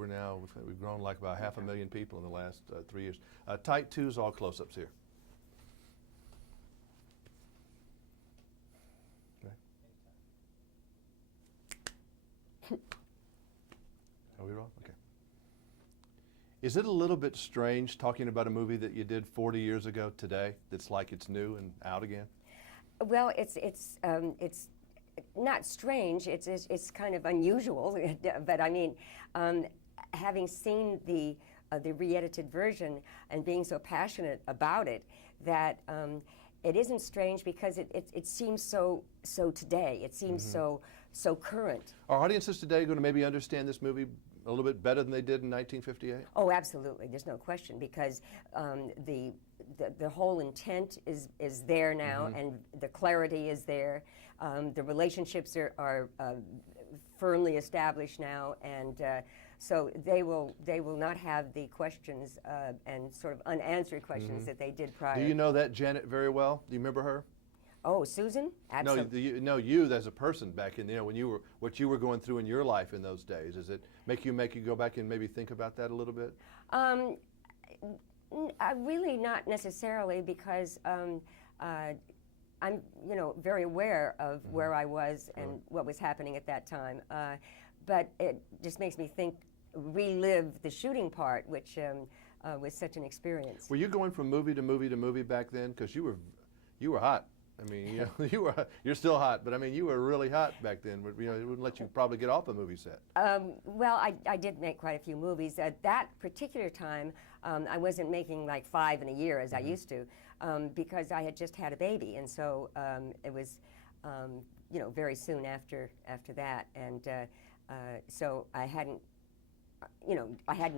we've grown like about 500,000 people in the last 3 years. Tight twos, all close-ups here. Okay. Are we wrong? Okay. Is it a little bit strange talking about a movie that you did 40 years ago today that's like it's new and out again? Well, it's not strange. It's kind of unusual, but I mean, having seen the re-edited version and being so passionate about it, that it isn't strange because it seems so today. It seems so current. Are audiences today going to maybe understand this movie a little bit better than they did in 1958? Oh, absolutely. There's no question, because the whole intent is there now, and the clarity is there. The relationships are firmly established now, and so they will not have the questions and sort of unanswered questions that they did prior. Do you know that Janet very well? Do you remember her? Oh, Susan? Absolutely. No, you as a person back in, when you were, what you were going through in your life in those days. Does it make you go back and maybe think about that a little bit? Really not necessarily, because I'm very aware of where I was and what was happening at that time. But it just makes me relive the shooting part, which was such an experience. Were you going from movie to movie to movie back then? Because you were hot. I mean, you're still hot, but I mean, you were really hot back then. It wouldn't let you probably get off a movie set. Well, I did make quite a few movies. At that particular time, I wasn't making like 5 in a year as I used to, because I had just had a baby, and so it was, very soon after that, and so I hadn't,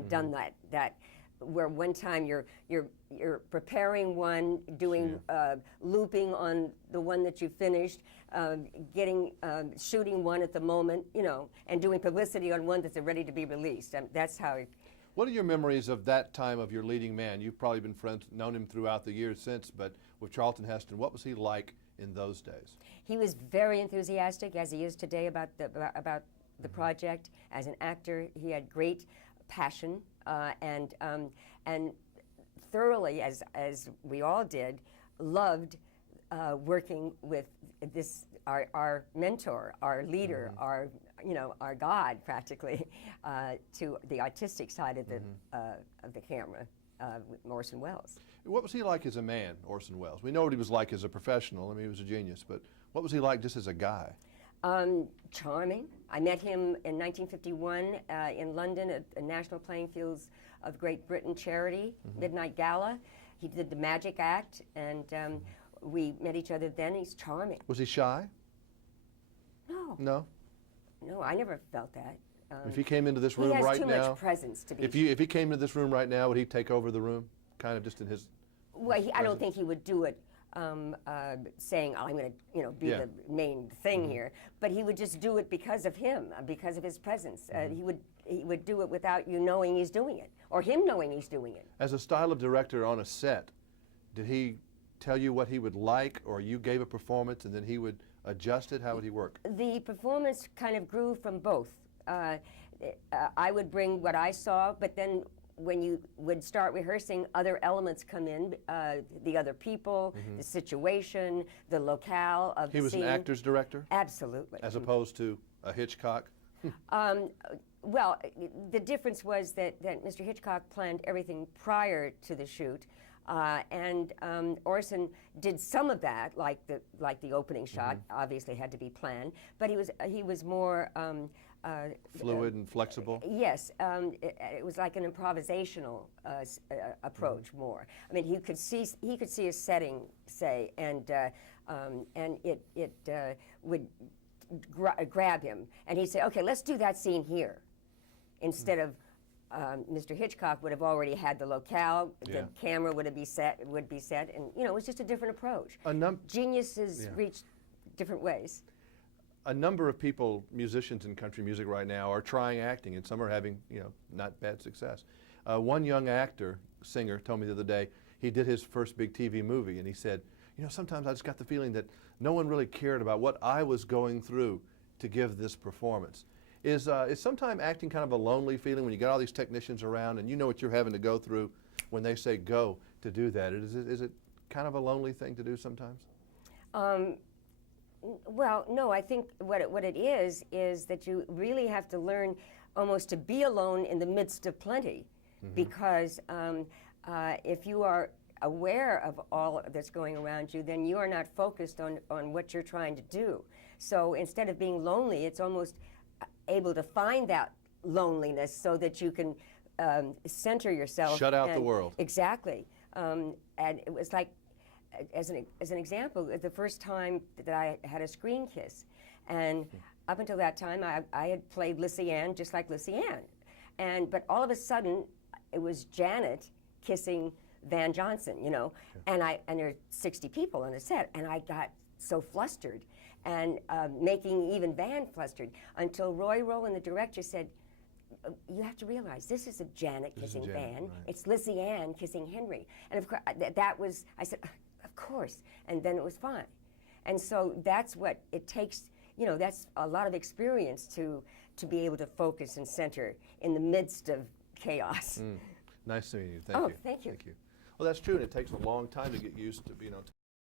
done that. Where one time you're preparing one, doing looping on the one that you finished, shooting one at the moment, and doing publicity on one that's ready to be released. That's how. What are your memories of that time of your leading man? You've probably been known him throughout the years since, but with Charlton Heston, what was he like in those days? He was very enthusiastic, as he is today, about the project. As an actor, he had great passion. And thoroughly, as we all did, loved working with our mentor, our leader, our God practically, to the artistic side of the camera, Orson Welles. What was he like as a man, Orson Welles? We know what he was like as a professional. I mean, he was a genius, but what was he like just as a guy? Charming. I met him in 1951 in London at the National Playing Fields of Great Britain charity midnight gala. He did the magic act, and we met each other then. He's charming. Was he shy? No. No? No, I never felt that. If he came into this room right now, he has too much presence to be. If he came into this room right now, would he take over the room, kind of just in his? Well, I don't think he would do it. Saying, I'm going to, be the main thing here, but he would just do it because of him, because of his presence. He would do it without you knowing he's doing it, or him knowing he's doing it. As a style of director on a set, did he tell you what he would like, or you gave a performance and then he would adjust it? How would he work? The performance kind of grew from both. I would bring what I saw, but then when you would start rehearsing, other elements come in, the other people, the situation, the locale of the scene. He was an actor's director? Absolutely. As opposed to a Hitchcock? Well, the difference was that Mr. Hitchcock planned everything prior to the shoot, and Orson did some of that, like the opening shot, obviously had to be planned, but he was more fluid and flexible? Yes. It was like an improvisational approach more. I mean, he could see a setting, say, and it would grab him. And he'd say, okay, let's do that scene here. Instead of Mr. Hitchcock would have already had the locale, the camera would be set, and, it was just a different approach. Geniuses reach different ways. A number of people, musicians in country music right now, are trying acting, and some are having, not bad success. One young actor, singer, told me the other day, he did his first big TV movie, and he said, sometimes I just got the feeling that no one really cared about what I was going through to give this performance. Is sometimes acting kind of a lonely feeling when you got all these technicians around and you know what you're having to go through when they say go to do that? Is it kind of a lonely thing to do sometimes? Well, no, I think what it is that you really have to learn almost to be alone in the midst of plenty, because if you are aware of all that's going around you, then you are not focused on what you're trying to do. So instead of being lonely, it's almost able to find that loneliness so that you can center yourself. Shut out the world. Exactly. And it was like, as an example, the first time that I had a screen kiss, and up until that time I had played Lissy Ann just like Lissy Ann, but all of a sudden it was Janet kissing Van Johnson, you know, and there are 60 people on the set, and I got so flustered, and making even Van flustered, until Roy Rowland, the director, said, you have to realize this is a Janet kissing Van. Right. It's Lissy Ann kissing Henry. And of course, that was, I said, of course. And then it was fine. And so that's what it takes, you know, that's a lot of experience to be able to focus and center in the midst of chaos. Nice to meet you. Thank you. Thank you. Thank you. Well, that's true, and it takes a long time to get used to, you know,